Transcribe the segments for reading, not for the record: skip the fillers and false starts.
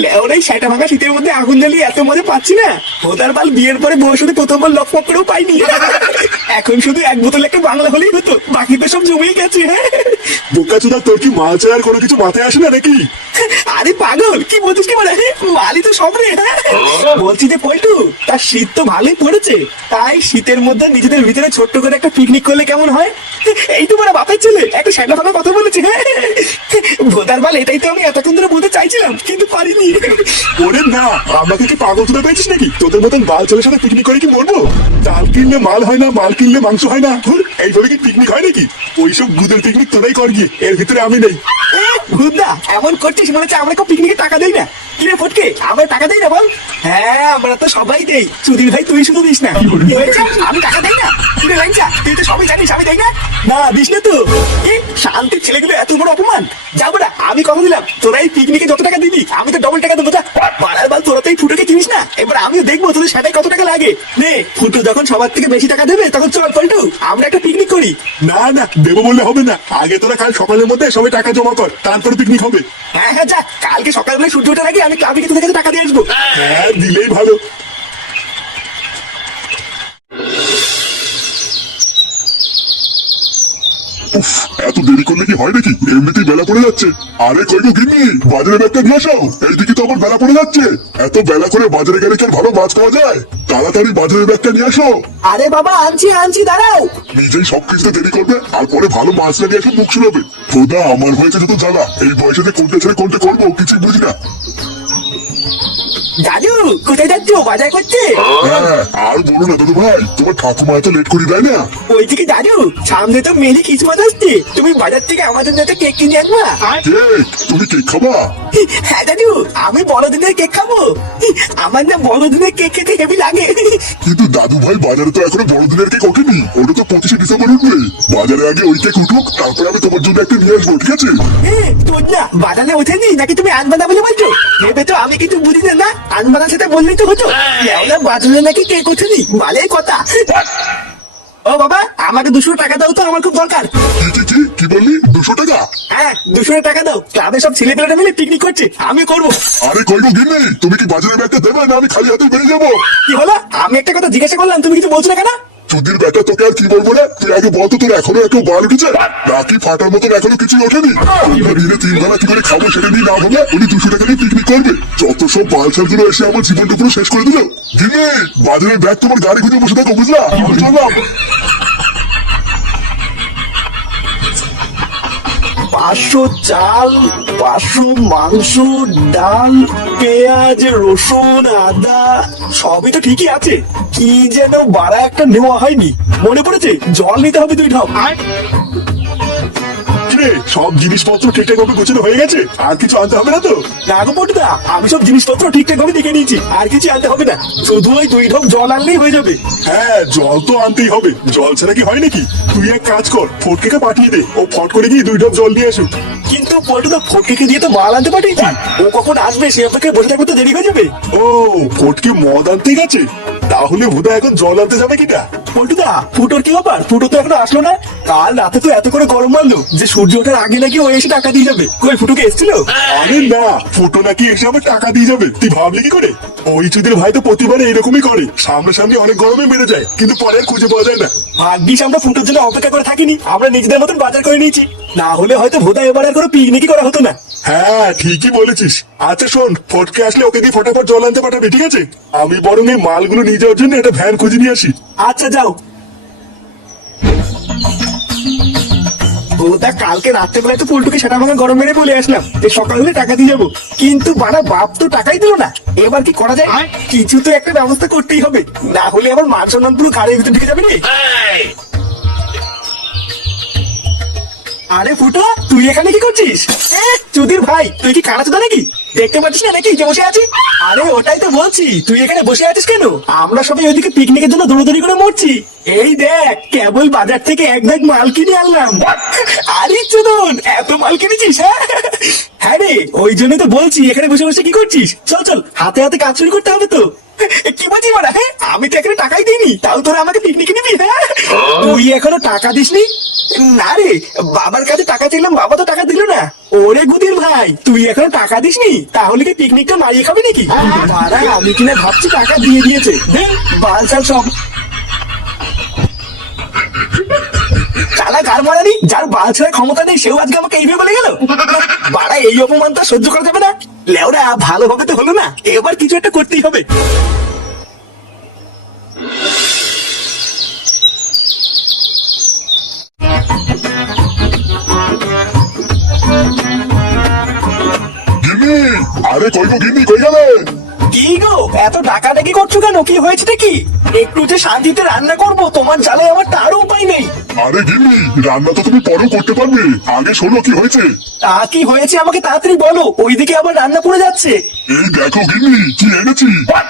লেওরাই সেটা ভাঙা শীতের মধ্যে আগুন জ্বালিয়ে এত মজা পাচ্ছি না, ভোদার বাল বিয়ের পরে বউর সাথে প্রথমবার লকপক করেও পাইনি। এখন শুধু এক বোতল একটা বাংলা হলেই হতো, বাকি তো সব জমেই গেছে। বোকাচোদা, তোর কি মাল ছাড়া আর কোনো কিছু মাথায় আসে না নাকি? আরে পাগল, কি বলছিস কি মানে? মালি তো সব রে। বলছি যে পল্টু, তার শীত তো ভালোই পড়েছে, তাই শীতের মধ্যে নিজেদের ভিতরে ছোট্ট করে একটা পিকনিক করলে কেমন হয়? এই তো মানে বাপের ছেলে একটা শ্যাটা ফাঁকা কথা বলেছে। ভোদার বাল, এটাই তো আমি এতক্ষণ ধরে বলতে চাইছিলাম কিন্তু পারিনি। ওরে না, আমাকে কি পাগল তোরা পেয়েছিস নাকি? তোদের মতন বাল ছেলের সাথে পিকনিক করে কি মরবো? চাল কিনলে মাল হয় না, মাল কিনলে মাংস হয় না। ধুর, এইভাবে কি পিকনিক হয় নাকি? ওইসব গুদের পিকনিক তোরাই কর গিয়ে, এর ভিতরে আমি নেই। ভুদা, এমন করছিস মনে হচ্ছে আমরা কেউ পিকনিকে টাকা দেই না। কি রে ফটকে, আমরা টাকা দেই না বল? হ্যাঁ, আমরা তো সবাই দেই। সুধীর ভাই তুই শুধু দিস না। কি হয়েছে? আমি টাকা দেই না? তুই লাইনচা, তুই তো সবাই জানিস আমি দেই না। না দিস না তো? এ শান্তির ছেলেগুলো এত বড় অপমান। যাবো না, আমি কথা দিলাম তোরা এই পিকনিকে যত টাকা দিবি আমি তো ডবল টাকা দেবো। যা পাড়ার বাল, তোরা তো এই ফুটোকে চিনিস না। এবার আমিও দেখবো তোদের সেটাই কত টাকা লাগে। নে ফুটো যখন সবার থেকে বেশি টাকা দেবে তখন চল পল্টু, আমরা একটা পিকনিক করি। না না, দেবো বললে হবে না। আগে তোরা কাল সকালের মধ্যে সবাই টাকা জমা কর, তারপরে পিকনিক হবে। হ্যাঁ হ্যাঁ, যা কালকে সকালবেলা সূর্য ওঠার আগে আমি ক্লাবে তোদের কাছে টাকা দিয়ে আসবো। হ্যাঁ, দিলেই ভালো। উফ, এত দেরি করলে কি হয় নাকি? এমনিতেই বেলা পড়ে যাচ্ছে। আরে কই গো গিন্নি, বাজারে ব্যাগটা নিয়ে আসো। এইদিকে তো আমার বেলা পড়ে যাচ্ছে। এত বেলা করে বাজারে গেলে কি আর ভালো মাছ পাওয়া যায়? তাড়াতাড়ি বাজারের ব্যাগটা নিয়ে আসো। আরে বাবা, আনছি আনছি, দাঁড়াও। নিজেই সব কিছুতে দেরি করবে আর পরে ভালো মাছ না নিয়ে এসে মুখ শুনাবে। খোদা, আমার হয়েছে যত জ্বালা। এই বয়সে কোনটা ছেড়ে কোনটা করবো কিছু বুঝি না। দাদু কোথায় যাচ্ছ? বাজার করতে? হ্যাঁ, আর বলো না দাদু ভাই, তোমার ঠাকুমা এত লেট করে দেয় না? ওই থেকে দাদু, সামনে তো মেরি খ্রিসমাস আসছে, তুমি বাজার থেকে আমাদের জন্য একটা কেক কিনে আনবা। কেক? তুমি কেক খাবা? হ্যাঁ দাদু, আমি বড়দিনের কেক খাবো। আমার না বড়দিনের কেক খেতে হেভি লাগে। কিন্তু দাদু ভাই, বাজারে তো এখনো বড়দিনের কেক ওঠেনি। ওটা তো 25শে ডিসেম্বর উঠবে। বাজারে আগে ওই কেক উঠুক, তারপরে আমি তোমার জন্য একটা নিয়ে আসবো, ঠিক আছে? তোর না বাজারে ওঠেনি নাকি তুমি আনবা না বলে বলছো? ভেবে তো আমি কিছু বুঝি না। আনবানা সেটা বললেই তো হতো। বাজারে নাকি কেক ওঠেনি, ভালোই কথা। ও বাবা, আমাকে 200 টাকা দাও তো, আমার খুব দরকার। কি বললি? 200 টাকা? হ্যাঁ 200 টাকা দাও, ক্লাবে সব ছেলেপেলেরা মিলে পিকনিক করছে, আমি করবো। আরে কই গো গিন্নি, তুমি কি বাজারের ব্যাগটা দেবে না আমি খালি হাতে বেরিয়ে যাবো? কি হলো? আমি একটা কথা জিজ্ঞাসা করলাম, তুমি কিছু বলছো না কেন? চুদির ব্যাটা, তোকে আর কি বলবো না? তুই আগে বলতো, তোর এখনো একটু বাল উঠেছে নাকি? ফাটার মতন এখনো কিছু ওঠেনি? আমরা দিনে 3 বেলা কি করে খাবো সেটা নিয়ে না হবে? উনি 200 টাকা দিয়ে পিকনিক করবে? যত সব বালছাল গুলো এসে আমার জীবনটা পুরো শেষ করে দিল। দিনে বাজারের ব্যাগ তোমার গাড়ি খুঁজে বসে থাকো, বুঝলা? আমি চললাম। 500 চাল, 500 মাংস, ডাল, পেঁয়াজ, রসুন, আদা সবই তো ঠিকই আছে, কি যেন বাড়া একটা নেওয়া হয়নি। মনে পড়েছে, জল নিতে হবে 2 ঢপ। সব জিনিসপত্র ঠিকঠাক ভাবে গোছানো হয়ে গেছে? আর কিছু আনতে হবে না তো? না গো পটুদা, আমি সব জিনিসপত্র ঠিকঠাক ভাবে দেখে নিয়েছি, আর কিছু আনতে হবে না। শুধু ওই 2 ঢপ জল আনলেই হয়ে যাবে। হ্যাঁ, জল তো আনতেই হবে। জল ছাড়া কি হয় নাকি? তুই এক কাজ কর, ফটকে পাঠিয়ে দে, ও ফট করে গিয়ে 2 ঢপ জল নিয়ে আসুক। কিন্তু পটুদা, ফটকে দিয়ে তো মাল আনতে পাঠিয়েছি, ও কখন আসবে সে অপেক্ষায় বসে থাকতে দেরি হয়ে যাবে। ও, ফটকে মদ আনতে গেছে? তাহলে হুদা এখন জল আনতে যাবে কিনা? পল্টুদা, ফুটোর কি ব্যাপার? ফুটো তো এখনো আসলো না। কাল রাতে তো এত করে গরম মারলো যে সূর্য ওঠার আগে নাকি ও এসে টাকা দিয়ে যাবে। কই ফুটোকে এসেছিল? আরে না, ফুটো নাকি এসে আমার টাকা দিয়ে যাবে? তুই ভাবলি কি করে? ওই চুদির ভাই তো প্রতিবারে এরকমই করে, সামনাসামনি অনেক গরমে মেরে যায়, কিন্তু পরে আর খুঁজে পাওয়া যায় না। ভাগ্যিস আমরা ফুটোর জন্য অপেক্ষা করে থাকিনি, আমরা নিজেদের মতন বাজার করে নিয়েছি, না হলে হয়তো ভোদা এবার আর কোনো পিকনিকই করা হতো না। হ্যাঁ, ঠিকই বলেছিস। আচ্ছা শোন, ফটকে আসলে ওকে দিয়ে ফটাফট জল আনতে পাঠাবে, ঠিক আছে? আমি বরং এই মালগুলো নিয়ে যাওয়ার জন্য একটা ভ্যান খুঁজে নিয়ে আসি। আচ্ছা যাও। ভোদা, কালকে রাত্রেবেলায় তো পল্টুকে সেটা আমাকে গরম মেরে বলে আসলাম যে সকালে টাকা দিয়ে যাবো, কিন্তু বাড়া বাপ তো টাকাই দিল না। এবার কি করা যায়? কিছু তো একটা ব্যবস্থা করতেই হবে, না হলে আমার মান সম্মান পুরো গাড়ির ভিতর ঢুকে যাবে রে। আরে ফুটো, তুই এখানে কি করছিস? চুদির ভাই, তুই কি কানা চোদা নাকি? দেখতে পাচ্ছিস না নাকি যে বসে আছি? আরে ওটাই তো বলছি, তুই এখানে বসে আছিস কেন? আমরা সবাই ওইদিকে পিকনিকের জন্য দৌড়াদৌড়ি করে মরছি। এই দেখ, কেবল বাজার থেকে এক ব্যাগ মাল কিনে আনলাম। আরে চোদন, এত মাল কিনেছিস? হ্যাঁ রে, ওই জন্য তো বলছি এখানে বসে বসে কি করছিস? চল চল, হাতে হাতে কাজ শুরু করতে হবে তো। কি বলছিস মারা? হ্যাঁ, আমি তো এখানে টাকাই দিইনি, তাও তোরা আমাকে পিকনিকে নিবি? হ্যাঁ, তুই এখনো টাকা দিসনি? না রে, বাবার কাছে টাকা চাইলাম বাবা তো টাকা দিল না। ওরে গুদির ভাই, তুই এখনো টাকা দিসনি? তাহলে কি পিকনিকটা মারিয়ে খাবি নাকি? বাড়া, আমি কিনা ভাবছি টাকা দিয়ে দিয়েছে। বালছাল সব চালা গার মারানি, যার বাল ছেড়ার ক্ষমতা নেই সেও আজকে আমাকে এইভাবে বলে গেল। বাড়া, এই অপমানটা সহ্য করা যাবে না। লেওরা, ভালোভাবে তো হলো না, এবার কিছু একটা করতেই হবে। গিন্নি, আরে কই গো গিন্নি, কই গেলে? কি গো, এত ডাকাডাকি করছো কেন? কি হয়েছে কি? একটু যে শান্তিতে রান্না করবো, তোমার জ্বালায় আমার তারও উপায় নেই। আরে গিন্নি, রান্না তো তুমি পরেও করতে পারবে, আগে শোনো কি হয়েছে। তা কি হয়েছে আমাকে তাড়াতাড়ি বলো, ওইদিকে আবার রান্না পড়ে যাচ্ছে। এই দেখো গিন্নি, কি এনেছি।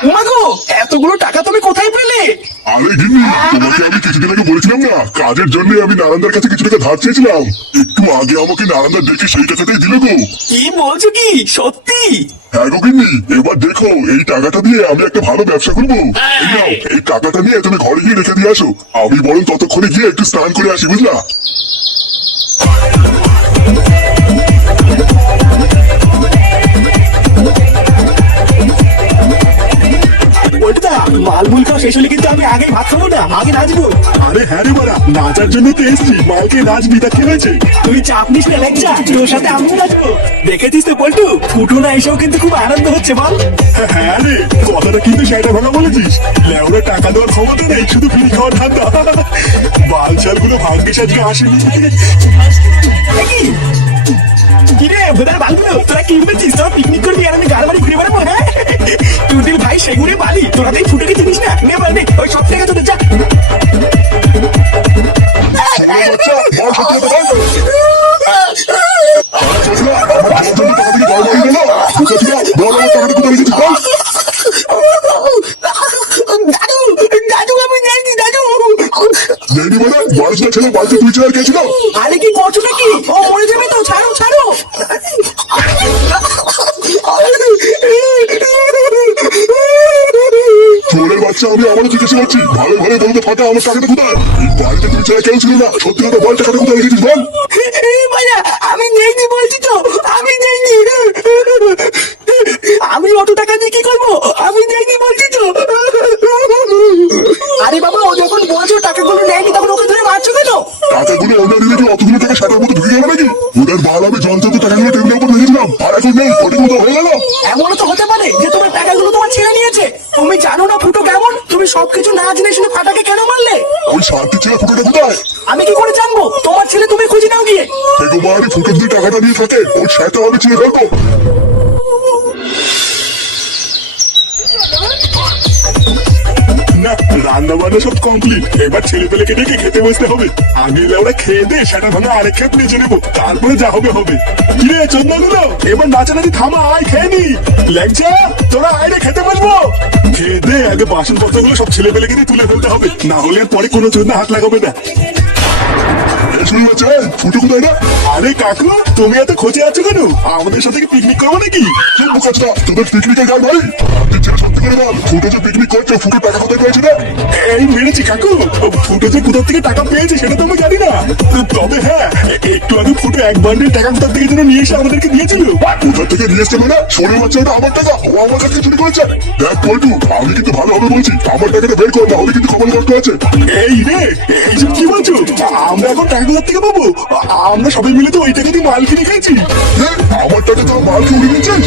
উমা গো, এতগুলো টাকা তুমি কোথায় পেলে? আরে গিন্নি, তোমাকে আমি কিছুদিন আগে বলেছিলাম না, কাজের জন্য আমি নারায়ণদার কাছে কিছু টাকা ধার চেয়েছিলাম। একটু আগে আমাকে নারায়ণদা দেখে সেই টাকাটাই দিল গো। কি বলছো কি, সত্যি? হ্যাঁ গো গিন্নি, এবার দেখো এই টাকাটা দিয়ে আমি একটা ভালো ব্যবসা করবো। এই নাও, এই টাকাটা নিয়ে তুমি ঘরে গিয়ে রেখে দিয়ে আসো, আমি বরং ততক্ষণে গিয়ে একটু স্নান করে আসি, বুঝলা? ওটা মালমুল খাওয়া শেষ হলে কিন্তু আমি আগেই ভাত খাবো না, আগে নাচবো। আরে হ্যাঁ রে বাড়া, নাচার জন্য তো এসছি, মালকে নাচবি, তা কি হয়েছে? তুই চাপ নিস না লেকচা, তোর সাথে আমিও নাচবো। দেখেছিস তো পল্টু, ফুটো না এসেও কিন্তু খুব আনন্দ হচ্ছে বল। হ্যাঁ রে, কথাটা কিন্তু সেটা ভালো বলেছিস। লেওরা টাকা দেওয়ার ক্ষমতা নেই, শুধু বিড়ি খাওয়ার ধান্দা। বালছাল গুলো ভাগ্যিস আজকে আসেনি। কিরে ভোদার বাংলো, তোরা কি ভেবেছিস তোরা পিকনিক করবি আর আমি গাড়ি বাড়ি ঘুরে বেড়াবো? হ্যাঁ, টুটিল ভাই সেগুড়ে বালি, তোরা তো ফুটোকে চিনিস না। নে বল নে, ওই সব টাকা তোদের যা। দাদু, আমি নেই দাদু। ছেলে বাড়িতে তুই চেয়ার গেছিল। আরে কি করছো নাকি? ও মরে যাবে তো, ছাড়ো ছাড়ো। চোরের বাচ্চা, আমি আবারও জিজ্ঞাসা করছি, ভালো ভালো বলতে ফাটা, আমার টাকাটা কোথায়? এই বাড়িতে তুই ছাড়া কেউ ছিল না, সত্যি কথা বল, টাকাটা কোথায় রেখেছিস বল? ভাইয়া, আমি নেইনি বলছি তো, আমি নেইনি। আমি অত টাকা দিয়ে কি করবো? আমি নেইনি বলছি তো। আরে বাবা, ও যখন বলছো টাকাগুলো নেয়নি, তখন ওকে ধরে মারছো কেন? টাকাগুলো ওনার নিলে কি অতগুলো টাকা সাটার মতো ঢুকে গেল নাকি? ওনার বাল আমি যন্ত্র টাকাগুলো টেবিলের উপর রেখেছিলাম, আর এখন নেই, ওটা কোথাও হয়ে গেল? এমনও তো হতে পারে যে তোমার টাকাগুলো তোমার ছেড়ে নিয়েছে। তুমি জানো না ফুটো কেমন? তুমি সবকিছু না জেনে শুনে ফাটাকে কেন মারলে? ওই শান্তি ছেলে ফুটোটা কোথায়? আমি কি করে জানবো? তোমার ছেলে তুমি খুঁজে নাও গিয়ে। একবার ফুটো যদি টাকাটা নিয়ে থাকে, ওই সেটা আমি ছিঁড়ে ফেলবো। না, রান্না বান্না সব কমপ্লিট, এবার ছেলে পেলেকে ডেকে খেতে বসতে হবে। আগে ওরা খেয়ে দে, সেটা ভাঙা আরেক খেপ নিয়ে নেবো, তারপরে যা হবে হবে। কিরে চন্দ্রগুলো, এবার নাচানাচি থামা, আয় খেয়ে নি। ল্যাংচা, তোরা আয় খেতে বসবো। খেয়ে দে, আগে বাসন পত্রগুলো সব ছেলে পেলেকে দিয়ে তুলে ফেলতে হবে, না হলে পরে কোনো চোদ্দা হাত লাগাবে না। ফুটো কোথায় না? আরে কাকু, তুমি এত খোঁজে আছো কেন? আমাদের সাথে কি পিকনিক করবো নাকি? তোদের পিকনিকে যাই ভাই, সত্যি করে বল, ফুটো যে পিকনিক করছে, ফুটো টাকা কোথায় পেয়েছে না? এই মেরেছি কাকু, ফুটো যে কোথা থেকে টাকা পেয়েছে সেটা তো আমি জানি না। তবে হ্যাঁ, একটু আগে ফুটো এক বান্ডিল টাকা কোথা থেকে যেন নিয়ে এসে আমাদেরকে দিয়েছিল। কোথা থেকে নিয়ে এসছে মানে? সোনের বাচ্চা, ওটা আমার টাকা, ও আমার কাছে চুরি করেছে। দেখ পল্টু, আমি কিন্তু ভালোভাবে বলছি, আমার টাকাটা বের কর, না হলে কিন্তু কপাল করতে আছে। এই রে, এইসব কি বলছো? আমরা এখন টাকা কোথা থেকে পাবো? আমরা সবাই মিলে তো ওই টাকা দিয়ে মাল কিনে খাইছি। আমার টাকা তো মাল কিনে নিয়েছিস?